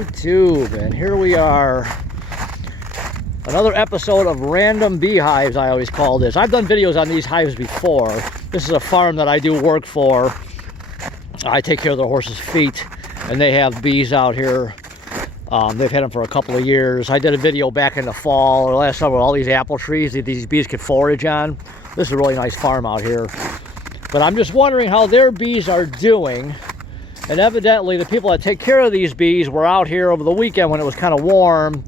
YouTube, and here we are, another episode of Random Beehives, I always call this. I've done videos on these hives before. This is a farm that I do work for. I take care of their horses' feet, and they have bees out here. They've had them for a couple of years. I did a video back in the fall or last summer, all these apple trees that these bees could forage on. This is a really nice farm out here. But I'm just wondering how their bees are doing. And evidently the people that take care of these bees were out here over the weekend when it was kind of warm,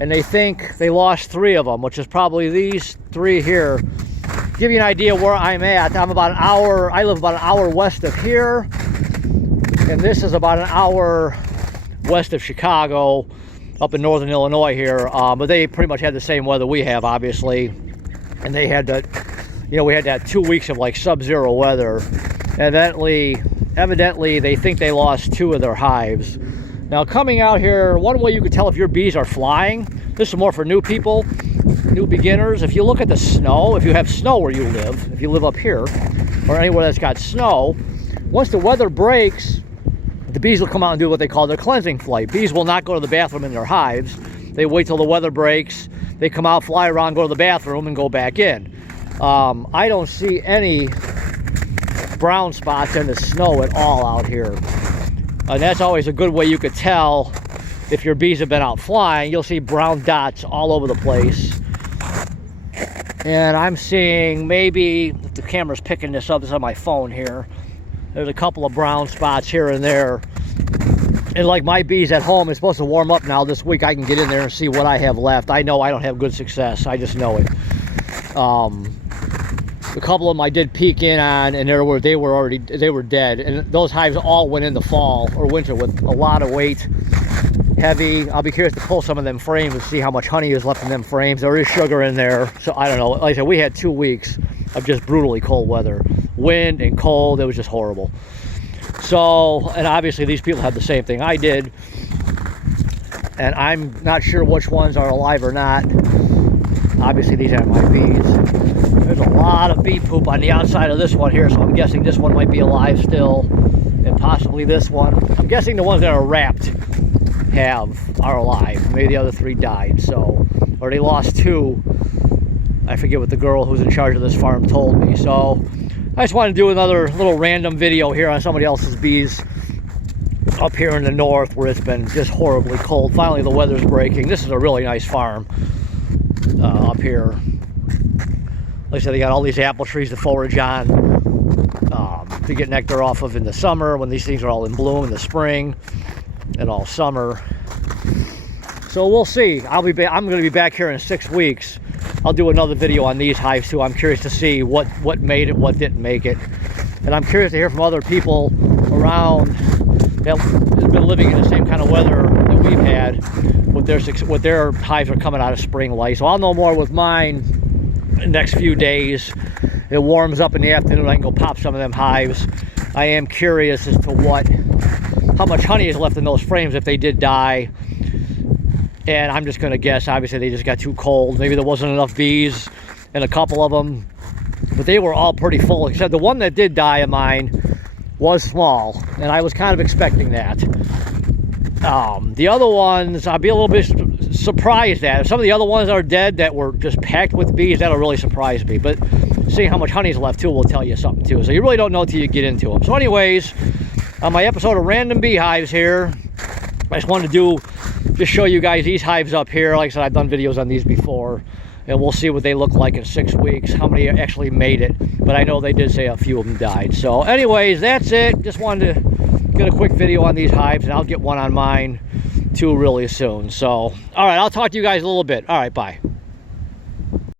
and they think they lost 3 of them, which is probably these 3 here. To give you an idea where I'm at, I live about an hour west of here, and this is about an hour west of Chicago, up in northern Illinois here. But they pretty much had the same weather we have, obviously, and they had that, we had that 2 weeks of like sub-zero weather. Evidently they think they lost 2 of their hives. Now, coming out here, one way you could tell if your bees are flying, this is more for new people, new beginners. If you look at the snow, if you have snow where you live, if you live up here or anywhere that's got snow, once the weather breaks, the bees will come out and do what they call their cleansing flight. Bees will not go to the bathroom in their hives. They wait till the weather breaks, they come out, fly around, go to the bathroom, and go back in. I don't see any brown spots in the snow at all out here. And that's always a good way you could tell if your bees have been out flying. You'll see brown dots all over the place. And I'm seeing, maybe, if the camera's picking this up, this is on my phone here, there's a couple of brown spots here and there. And like my bees at home, it's supposed to warm up now this week. I can get in there and see what I have left. I know I don't have good success. I just know it. A couple of them I did peek in on, and they were dead. And those hives all went in the fall or winter with a lot of weight, heavy. I'll be curious to pull some of them frames and see how much honey is left in them frames. There is sugar in there, so I don't know. Like I said, we had 2 weeks of just brutally cold weather, wind and cold. It was just horrible. So, and obviously these people had the same thing I did, and I'm not sure which ones are alive or not. Obviously these aren't my bees. There's a lot of bee poop on the outside of this one here, so I'm guessing this one might be alive still, and possibly this one. I'm guessing the ones that are wrapped are alive. Maybe the other 3 died, so, or they lost 2. I forget what the girl who's in charge of this farm told me. So I just wanted to do another little random video here on somebody else's bees up here in the north where it's been just horribly cold. Finally the weather's breaking. This is a really nice farm up here. Like I said, they got all these apple trees to forage on, to get nectar off of in the summer when these things are all in bloom, in the spring and all summer. So we'll see. I'm going to be back here in 6 weeks. I'll do another video on these hives too. I'm curious to see what made it, what didn't make it. And I'm curious to hear from other people around that have been living in the same kind of weather that we've had, what their hives are coming out of spring like. So I'll know more with mine in the next few days. It warms up in the afternoon, I can go pop some of them hives. I am curious as to how much honey is left in those frames if they did die. And I'm just going to guess, obviously they just got too cold. Maybe there wasn't enough bees in a couple of them. But they were all pretty full, except the one that did die of mine was small. And I was kind of expecting that. The other ones, I'd be a little bit surprised at. Some of the other ones that are dead that were just packed with bees, that'll really surprise me. But seeing how much honey is left too will tell you something too. So you really don't know till you get into them. So anyways, on my episode of Random Beehives here, I just wanted to just show you guys these hives up here. Like I said, I've done videos on these before, and we'll see what they look like in 6 weeks, how many actually made it. But I know they did say a few of them died. So anyways, that's it. Just wanted to get a quick video on these hives, and I'll get one on mine too really soon. So all right, I'll talk to you guys a little bit. All right, bye.